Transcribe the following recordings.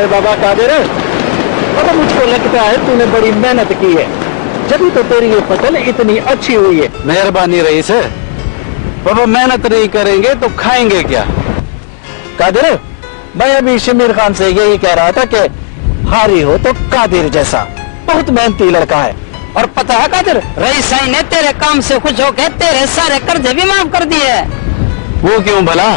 अरे बाबा कादिर, बाबा मुझको लगता है तूने बड़ी मेहनत की है, जब तो तेरी ये फसल इतनी अच्छी हुई है। मेहरबानी रईस है। बाबा मेहनत नहीं करेंगे तो खाएंगे क्या? कादिर, मैं अभी शमीर खान से यही कह रहा था कि हारी हो तो कादिर जैसा बहुत मेहनती लड़का है। और पता है कादिर, रईस साईं ने तेरे काम से खुश होकर तेरे सारे कर्जे भी माफ कर दिए। वो क्यों भला?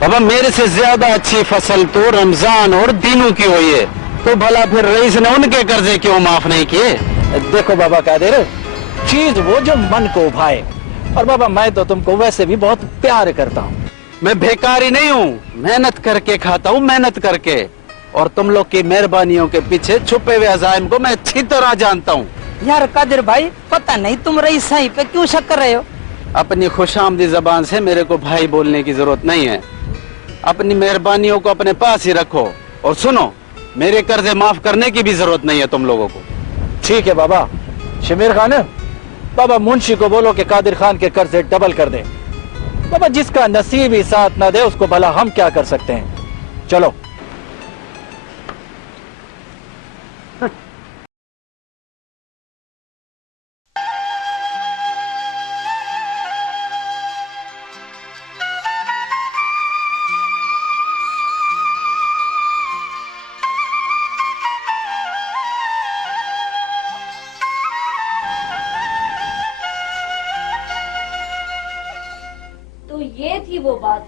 बाबा मेरे से ज्यादा अच्छी फसल तो रमजान और दीनू की हुई है, तो भला फिर रईस ने उनके कर्जे क्यों माफ नहीं किए? देखो बाबा कादिर, चीज वो जो मन को उभाए, और बाबा मैं तो तुमको वैसे भी बहुत प्यार करता हूँ। मैं भिखारी नहीं हूँ, मेहनत करके खाता हूँ, मेहनत करके। और तुम लोग की मेहरबानियों के पीछे छुपे हुए अजाइम को मैं अच्छी तरह जानता हूँ। यार कादिर भाई, पता नहीं तुम रईस साईं पे क्यों शक कर रहे हो। अपनी खुशामदी जबान से मेरे को भाई बोलने की जरूरत नहीं है। अपनी मेहरबानियों को अपने पास ही रखो। और सुनो, मेरे कर्जे माफ करने की भी जरूरत नहीं है तुम लोगों को। ठीक है बाबा। शमीर खान, बाबा मुंशी को बोलो कि कादिर खान के कर्जे डबल कर दे। बाबा जिसका नसीब ही साथ ना दे उसको भला हम क्या कर सकते हैं। चलो। तो ये थी वो बात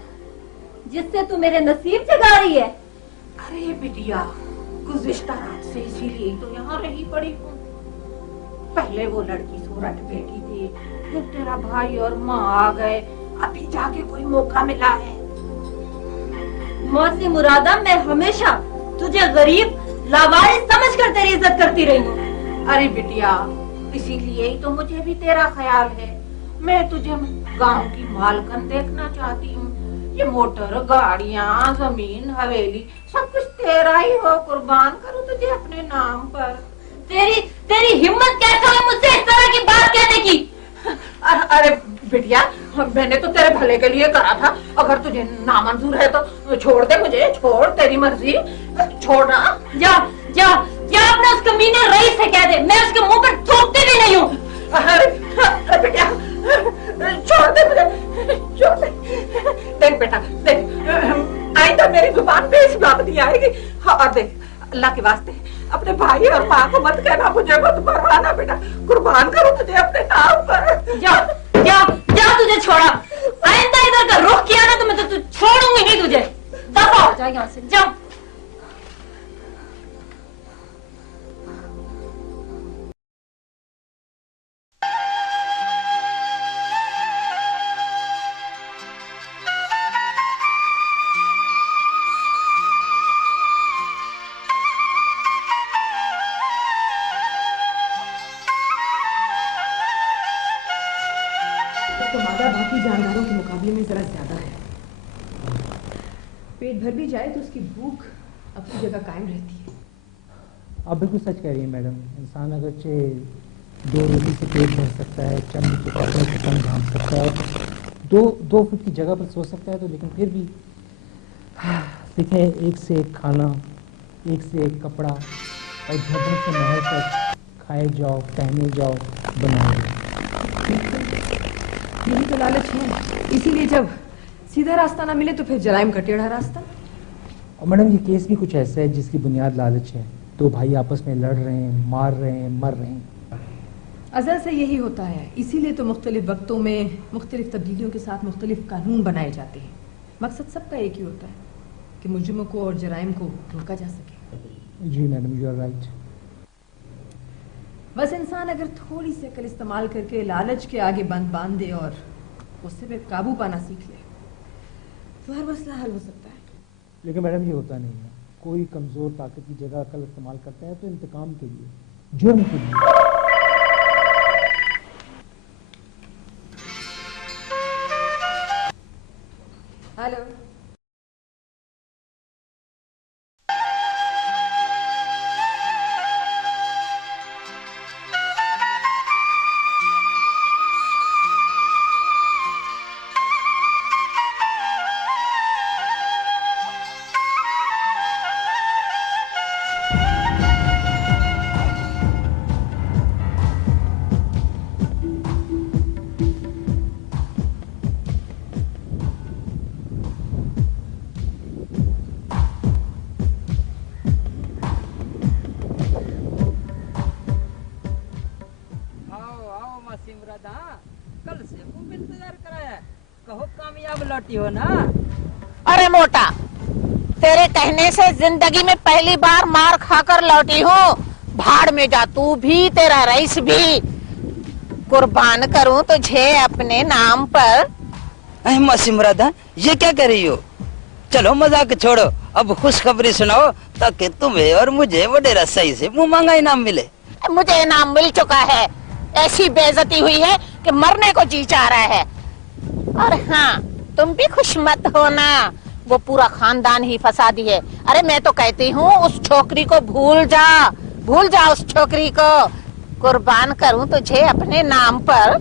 जिससे तू मेरे नसीब जगा रही है। अरे बिटिया, गुज़िश्ता रात से इसीलिए तो यहाँ रही पड़ी हूँ। पहले वो लड़की सूरत बेटी थी, फिर तेरा भाई और माँ आ गए, अभी जाके कोई मौका मिला है। मौसी मुरादा, मैं हमेशा तुझे गरीब लावारिस समझकर तेरी इज्जत करती रही हूँ। अरे बिटिया, इसीलिए ही तो मुझे भी तेरा ख्याल है। मैं तुझे गांव की मालकन देखना चाहती हूँ। ये मोटर, गाड़ियाँ, जमीन, हवेली सब कुछ तेरा ही हो। कुर्बान करूँ तुझे अपने नाम पर। तेरी हिम्मत कैसे है मुझसे इस तरह की बात कहने की? अरे बिटिया, मैंने तो तेरे भले के लिए करा था। अगर तुझे नामंजूर है तो छोड़ दे मुझे। छोड़, तेरी मर्जी, छोड़ ना। जा जा जा, अपने उस कमीने रईस से कह दे मैं उसके मुंह पर थूकती भी नहीं हूँ। अरे बिटिया, छोड़ दे मुझे, छोड़ दे। देख बेटा, देख आइंदा मेरी जुबान पे इस बात नहीं आएगी। हाँ, और देख, अल्लाह के वास्ते अपने भाई और माँ को मत कहना, मुझे मत मरवाना बेटा। कुर्बान करूँ तुझे अपने नाम पर। जा जा जा, तुझे छोड़ा। आइंदा इधर का रुख किया ना तो मैं तो छोड़ूंगी नहीं तुझे। दफा हो जा यहाँ से, जा। तो मादा बाकी जानदारों के मुकाबले में जरा ज्यादा है। पेट भर भी जाए तो उसकी भूख अपनी जगह कायम रहती है। आप बिल्कुल सच कह रही हैं मैडम। इंसान अगरचे 2 रोटी से पेट भर सकता है, चंद के कपड़े से कम घाम सकता है, दो फुट की जगह पर सो सकता है, तो लेकिन फिर भी देखें, एक से एक खाना, एक से एक कपड़ा, और झरने से महल तक खाए जाओ, पहने जाओ, बनाए जाओ। यही तो लालच है। इसीलिए जब सीधा रास्ता ना मिले तो फिर जराइम का टेढ़ा रास्ता। और मैडम ये केस भी कुछ ऐसा है जिसकी बुनियाद लालच है। 2 भाई आपस में लड़ रहे हैं, मार रहे हैं, मर रहे हैं। अज़ल से यही होता है। इसीलिए तो मुख्तलिफ वक्तों में मुख्तलिफ तब्दीलियों के साथ मुख्तलिफ कानून बनाए जाते हैं। मकसद सबका एक ही होता है कि मुजरिमों को और जराइम को रोका जा सके। जी मैडम, यू आर राइट। बस इंसान अगर थोड़ी सी अकल इस्तेमाल करके लालच के आगे बंद बांध दे और उससे पे काबू पाना सीख ले तो हर मसला हल हो सकता है। लेकिन मैडम ये होता नहीं है। कोई कमज़ोर ताकत की जगह अकल इस्तेमाल करता है तो इंतकाम के लिए, जुर्म के लिए। हेलो, कहो कामयाब लौटी हो ना। अरे मोटा, तेरे कहने से जिंदगी में पहली बार मार खाकर लौटी हूँ। भाड़ में जा तू भी, तेरा रईस भी। कुर्बान करूं तुझे अपने नाम पर। अरे मासी मुरादा, ये क्या कर रही हो? चलो मजाक छोड़ो, अब खुशखबरी सुनाओ ताकि तुम्हें और मुझे वडेरा सही से मुंह मांगा इनाम मिले। मुझे इनाम मिल चुका है। ऐसी बेइज्जती हुई है कि मरने को जी चाह रहा है। और हाँ, तुम भी खुश मत होना, वो पूरा खानदान ही फसादी है। अरे मैं तो कहती हूँ उस छोकरी को भूल जा उस छोकरी को। कुर्बान करूं तुझे अपने नाम पर।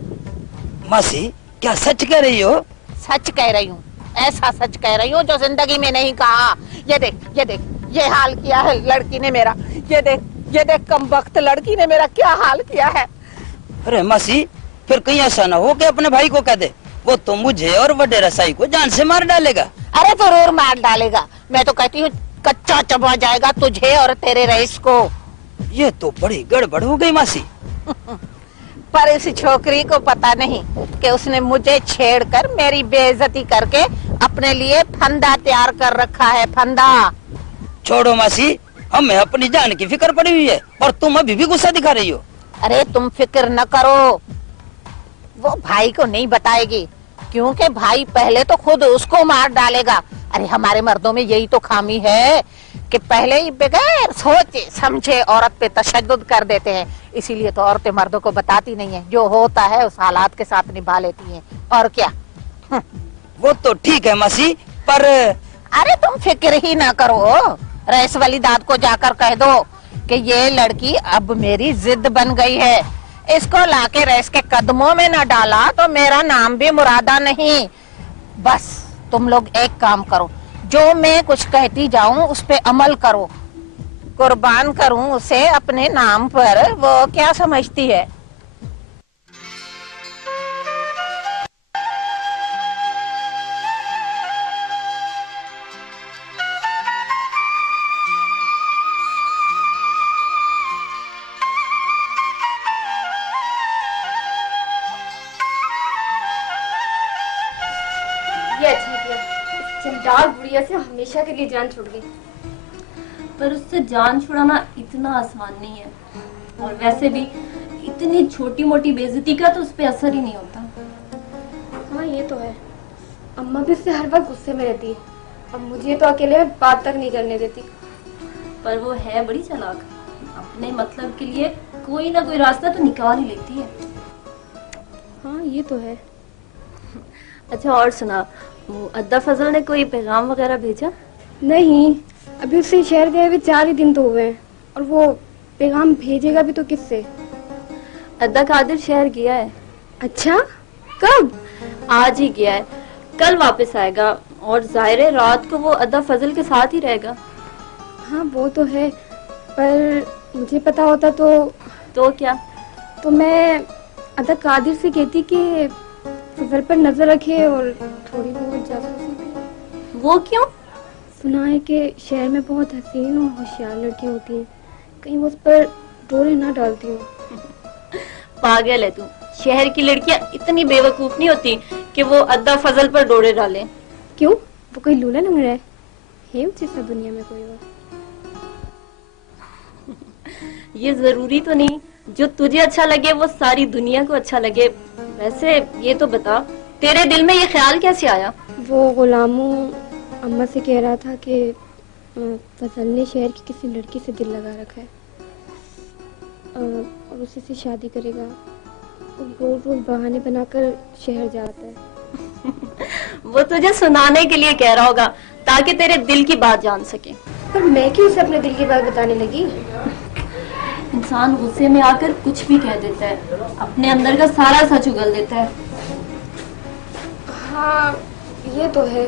मासी, क्या सच कह रही हो? सच कह रही हूँ, ऐसा सच कह रही हूँ जो जिंदगी में नहीं कहा। ये देख, ये हाल किया है लड़की ने मेरा। ये देख कमबख्त लड़की ने मेरा क्या हाल किया है। अरे मासी, फिर कहीं ऐसा ना हो कि अपने भाई को कह दे, वो तो मुझे और वडेरा साई को जान से मार डालेगा। अरे जरूर मार डालेगा। मैं तो कहती हूँ कच्चा चबा जाएगा तुझे और तेरे रईस को। ये तो बड़ी गड़बड़ हो गई मासी। पर इस छोकरी को पता नहीं कि उसने मुझे छेड़कर मेरी बेइज्जती करके अपने लिए फंदा तैयार कर रखा है। फंदा छोड़ो मासी, हमें अपनी जान की फिक्र पड़ी हुई है और तुम अभी भी गुस्सा दिखा रही हो। अरे तुम फिक्र न करो, वो भाई को नहीं बताएगी, क्योंकि भाई पहले तो खुद उसको मार डालेगा। अरे हमारे मर्दों में यही तो खामी है कि पहले ही बगैर सोचे समझे औरत पे तशद्दुद कर देते हैं। इसीलिए तो औरतें मर्दों को बताती नहीं है, जो होता है उस हालात के साथ निभा लेती हैं। और क्या। वो तो ठीक है मासी, पर अरे तुम फिक्र ही ना करो, रईस वाली दाद को जाकर कह दो कि ये लड़की अब मेरी जिद बन गई है। इसको लाके रईस के कदमों में न डाला तो मेरा नाम भी मुरादा नहीं। बस तुम लोग एक काम करो, जो मैं कुछ कहती जाऊं उस पे अमल करो। कुर्बान करूं उसे अपने नाम पर, वो क्या समझती है। ये अच्छा किया, इस चंडाल बुढ़िया से हमेशा के लिए जान छूट गई। पर उससे जान छुड़ाना इतना आसान नहीं है, और वैसे भी इतनी छोटी मोटी बेइज्जती का तो उस पर असर ही नहीं होता। हाँ ये तो है, अम्मा भी उससे हर वक्त गुस्से में रहती है, अब मुझे तो अकेले में बात तक नहीं करने देती। पर वो है बड़ी चालाक, अपने मतलब के लिए कोई ना कोई रास्ता तो निकाल ही लेती है। हाँ ये तो है। अच्छा और सुना, वो अद्दा फजल ने कोई पैगाम वगैरह भेजा? नहीं, अभी उससे शहर गए हुए 4 ही दिन तो हुए हैं, और वो पैगाम भेजेगा भी तो किससे। अद्दा कादिर शहर गया है। अच्छा, कब? आज ही गया है, कल वापस आएगा, और जाहिर है रात को वो अद्दा फजल के साथ ही रहेगा। हाँ वो तो है, पर मुझे पता होता तो क्या? तो मैं अद्दा कादिर से कहती कि सफर पर नजर रखे और थोड़ी बहुत जासूसी भी। वो क्यों? सुना है कि शहर में बहुत हसीन और होशियार लड़कियां होती हैं, कहीं वो उस पर डोरे ना डालती हो। पागल है तू, शहर की लड़कियां इतनी बेवकूफ नहीं होती कि वो अद्दा फजल पर डोरे डालें। क्यों, वो कोई लूला लंगड़ा है उस जैसा दुनिया में कोई और? ये जरूरी तो नहीं जो तुझे अच्छा लगे वो सारी दुनिया को अच्छा लगे। वैसे ये तो बता, तेरे दिल में ये ख्याल कैसे आया? वो गुलामों अम्मा से कह रहा था कि फजल ने शहर की किसी लड़की से दिल लगा रखा है और उसी से शादी करेगा। रोज रोज बहाने बनाकर शहर जाता है। वो तुझे सुनाने के लिए कह रहा होगा ताकि तेरे दिल की बात जान सके। पर मैं क्यों उसे अपने दिल की बात बताने लगी? इंसान गुस्से में आकर कुछ भी कह देता है, अपने अंदर का सारा सच उगल देता है। हाँ ये तो है।